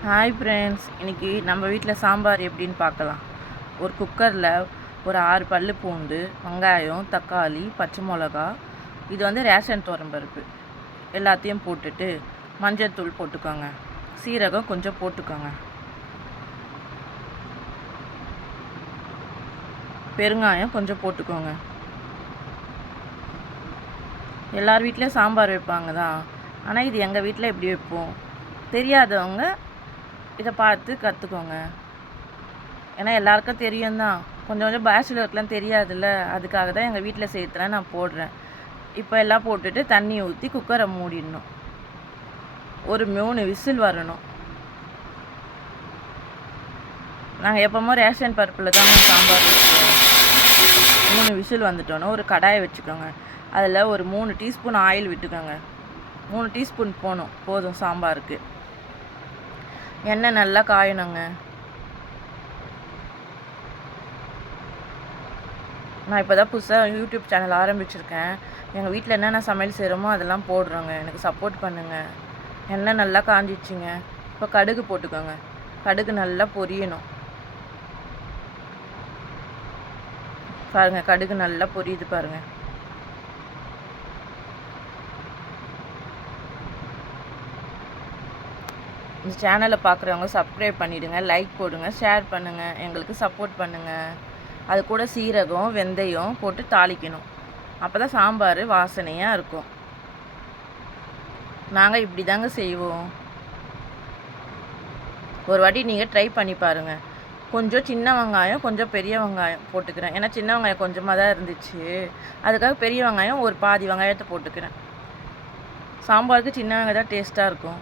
Hi friends, இன்றைக்கி நம்ம வீட்டில் சாம்பார் எப்படின்னு பார்க்கலாம். ஒரு குக்கரில் ஒரு 6 பல் பூண்டு, வெங்காயம், தக்காளி, பச்சை மிளகா, இது வந்து ரேஷன் துவரம்பருப்பு எல்லாத்தையும் போட்டுட்டு மஞ்சள் தூள் போட்டுக்கோங்க, சீரகம் கொஞ்சம் போட்டுக்கோங்க, பெருங்காயம் கொஞ்சம் போட்டுக்கோங்க. எல்லார் வீட்லேயும் சாம்பார் வைப்பாங்க தான், ஆனால் இது எங்கள் வீட்டில் எப்படி வைப்போம் தெரியாதவங்க இதை பார்த்து கற்றுக்கோங்க. ஏன்னா எல்லாருக்கும் தெரியும் தான், கொஞ்சம் கொஞ்சம் பேச்சுலருக்குலாம் தெரியாதுல்ல, அதுக்காக தான் எங்கள் வீட்டில் சேர்த்துலாம் நான் போடுறேன். இப்போ எல்லாம் போட்டுட்டு தண்ணி ஊற்றி குக்கரை மூடிடணும். ஒரு 3 விசில் வரணும். நாங்கள் எப்போமோ ரேஷன் பருப்பில் தான் சாம்பார் வச்சுக்கோங்க. 3 விசில் வந்துட்டோன்னா ஒரு கடாயை வச்சுக்கோங்க. அதில் ஒரு 3 டீஸ்பூன் ஆயில் விட்டுக்கோங்க. 3 டீஸ்பூன் போதும் சாம்பாருக்கு. எண்ணெய் நல்லா காயணுங்க. நான் இப்போ தான் புதுசாக யூடியூப் சேனல் ஆரம்பிச்சிருக்கேன். எங்கள் வீட்டில் என்னென்ன சமையல் செய்கிறோமோ அதெல்லாம் போடுறோங்க. எனக்கு சப்போர்ட் பண்ணுங்கள். எண்ணெய் நல்லா காஞ்சிச்சிங்க. இப்போ கடுகு போட்டுக்கோங்க. கடுகு நல்லா பொரியணும். பாருங்கள், கடுகு நல்லா பொரியுது பாருங்கள். இந்த சேனலை பார்க்குறவங்க சப்ஸ்கிரைப் பண்ணிவிடுங்க, லைக் போடுங்க, ஷேர் பண்ணுங்கள், எங்களுக்கு சப்போர்ட் பண்ணுங்கள். அது கூட சீரகம், வெந்தயம் போட்டு தாளிக்கணும். அப்போ தான் சாம்பார் வாசனையாக இருக்கும். நாங்கள் இப்படி தாங்க செய்வோம். ஒரு வாட்டி நீங்கள் ட்ரை பண்ணி பாருங்கள். கொஞ்சம் சின்ன வெங்காயம், கொஞ்சம் பெரிய வெங்காயம் போட்டுக்கிறேன். ஏன்னா சின்ன வெங்காயம் கொஞ்சமாக தான் இருந்துச்சு, அதுக்காக பெரிய வெங்காயம் ஒரு பாதி வெங்காயத்தை போட்டுக்கிறேன். சாம்பாருக்கு சின்ன வெங்காயம் தான் டேஸ்ட்டாக இருக்கும்.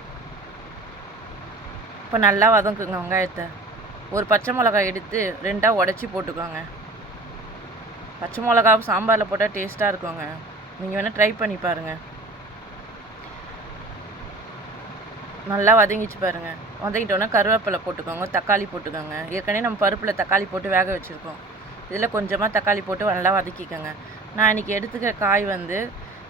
இப்போ நல்லா வதக்குங்க வெங்காயத்தை. ஒரு பச்சை மிளகாய் எடுத்து 2ஆக உடச்சி போட்டுக்கோங்க. பச்சை மிளகாவும் சாம்பாரில் போட்டால் டேஸ்ட்டாக இருக்குங்க. நீங்கள் வேணால் ட்ரை பண்ணி பாருங்கள். நல்லா வதங்கிச்சு பாருங்கள். வதங்கிட்டோன்னா கருவேப்பிலை போட்டுக்கோங்க, தக்காளி போட்டுக்கோங்க. ஏற்கனவே நம்ம பருப்பில் தக்காளி போட்டு வேக வச்சுருக்கோம். இதில் கொஞ்சமாக தக்காளி போட்டு நல்லா வதக்கிக்கோங்க. நான் இன்றைக்கி எடுத்துக்கிற காய் வந்து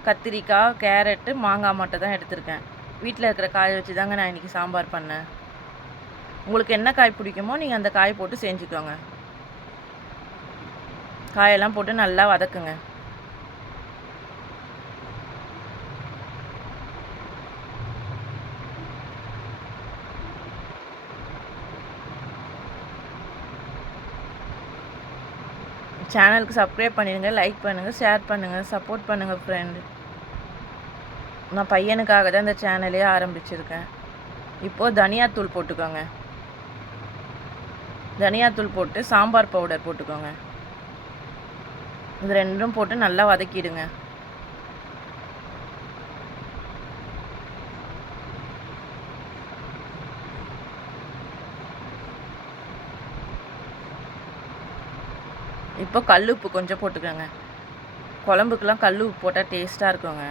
கத்திரிக்காய், கேரட்டு, மாங்காய் மட்டும் தான் எடுத்திருக்கேன். வீட்டில் இருக்கிற காயை வச்சு தாங்க நான் இன்றைக்கி சாம்பார் பண்ணேன். உங்களுக்கு என்ன காய் பிடிக்குமோ நீங்கள் அந்த காய் போட்டு செஞ்சுக்கோங்க. காயெல்லாம் போட்டு நல்லா வதக்குங்க. சேனலுக்கு சப்ஸ்கிரைப் பண்ணிடுங்க, லைக் பண்ணுங்கள், ஷேர் பண்ணுங்கள், சப்போர்ட் பண்ணுங்கள் ஃப்ரெண்டு. நான் பையனுக்காக தான் இந்த சேனலே ஆரம்பிச்சிருக்கேன். இப்போது தனியாத்தூள் போட்டுக்கோங்க. தனியாத்தூள் போட்டு சாம்பார் பவுடர் போட்டுக்கோங்க. இது ரெண்டும் போட்டு நல்லா வதக்கிடுங்க. இப்போ கல் உப்பு கொஞ்சம் போட்டுக்கோங்க. குழம்புக்கெலாம் கல் உப்பு போட்டால் டேஸ்ட்டாக இருக்குங்க.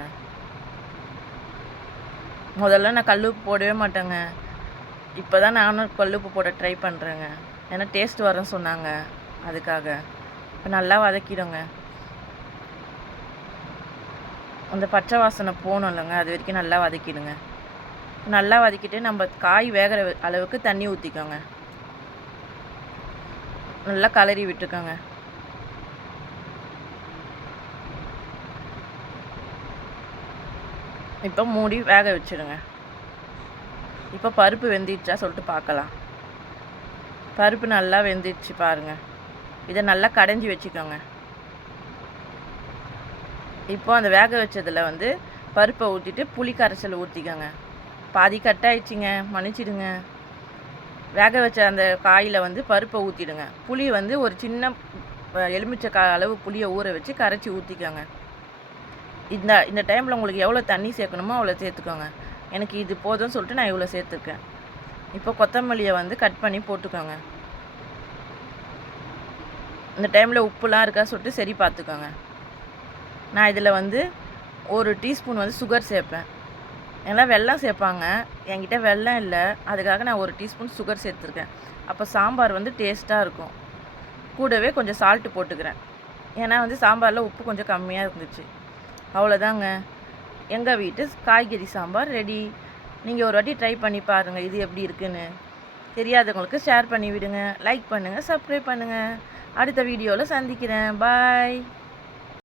முதல்ல நான் கல் உப்பு போடவே மாட்டேங்க. இப்போ தான் நானும் கல் உப்பு போட ட்ரை பண்ணுறேங்க. ஏன்னா டேஸ்ட் வரும்னு சொன்னாங்க, அதுக்காக. இப்போ நல்லா வதக்கிடுங்க. அந்த பச்சை வாசனை போகணும் இல்லைங்க, அது வரைக்கும் நல்லா வதக்கிடுங்க. நல்லா வதக்கிட்டு நம்ம காய் வேகிற அளவுக்கு தண்ணி ஊற்றிக்கோங்க. நல்லா கலரி விட்டுக்கோங்க. இப்போ மூடி வேக வச்சுடுங்க. இப்போ பருப்பு வெந்துடுச்சா சொல்லிட்டு பார்க்கலாம். பருப்பு நல்லா வெந்துடுச்சு பாருங்கள். இதை நல்லா கடைஞ்சி வச்சுக்கோங்க. இப்போ அந்த வேக வச்சதில் வந்து பருப்பை ஊற்றிட்டு புளி கரைசல் ஊற்றிக்கோங்க. பாதி கட் ஆயிடுச்சிங்க, மன்னிச்சிடுங்க. வேக வச்ச அந்த காயில் வந்து பருப்பை ஊற்றிடுங்க. புளி வந்து ஒரு சின்ன எலுமிச்சை அளவு புளியை ஊற வச்சு கரைச்சி ஊற்றிக்கோங்க. இந்த டைமில் உங்களுக்கு எவ்வளோ தண்ணி சேர்க்கணுமோ அவ்வளோ சேர்த்துக்கோங்க. எனக்கு இது போதும்னு சொல்லிட்டு நான் இவ்வளோ சேர்த்துருக்கேன். இப்போ கொத்தமல்லியை வந்து கட் பண்ணி போட்டுக்கோங்க. இந்த டைமில் உப்புலாம் இருக்கா சொல்லிட்டு சரி பார்த்துக்கோங்க. நான் இதில் வந்து 1 டீஸ்பூன் வந்து சுகர் சேர்ப்பேன். எல்லாம் வெல்லம் சேர்ப்பாங்க, என்கிட்ட வெல்லம் இல்லை, அதுக்காக நான் 1 டீஸ்பூன் சுகர் சேர்த்துருக்கேன். அப்போ சாம்பார் வந்து டேஸ்ட்டாக இருக்கும். கூடவே கொஞ்சம் சால்ட்டு போட்டுக்கிறேன். ஏன்னா வந்து சாம்பாரில் உப்பு கொஞ்சம் கம்மியாக இருந்துச்சு. அவ்வளோதாங்க, எங்கள் வீட்டு காய்கறி சாம்பார் ரெடி. நீங்கள் ஒரு வாட்டி ட்ரை பண்ணி பாருங்கள் இது எப்படி இருக்குன்னு. தெரியாதவங்களுக்கு ஷேர் பண்ணி விடுங்க. லைக் பண்ணுங்கள், சப்ஸ்கிரைப் பண்ணுங்கள். அடுத்த வீடியோவில் சந்திக்கிறேன். பாய்.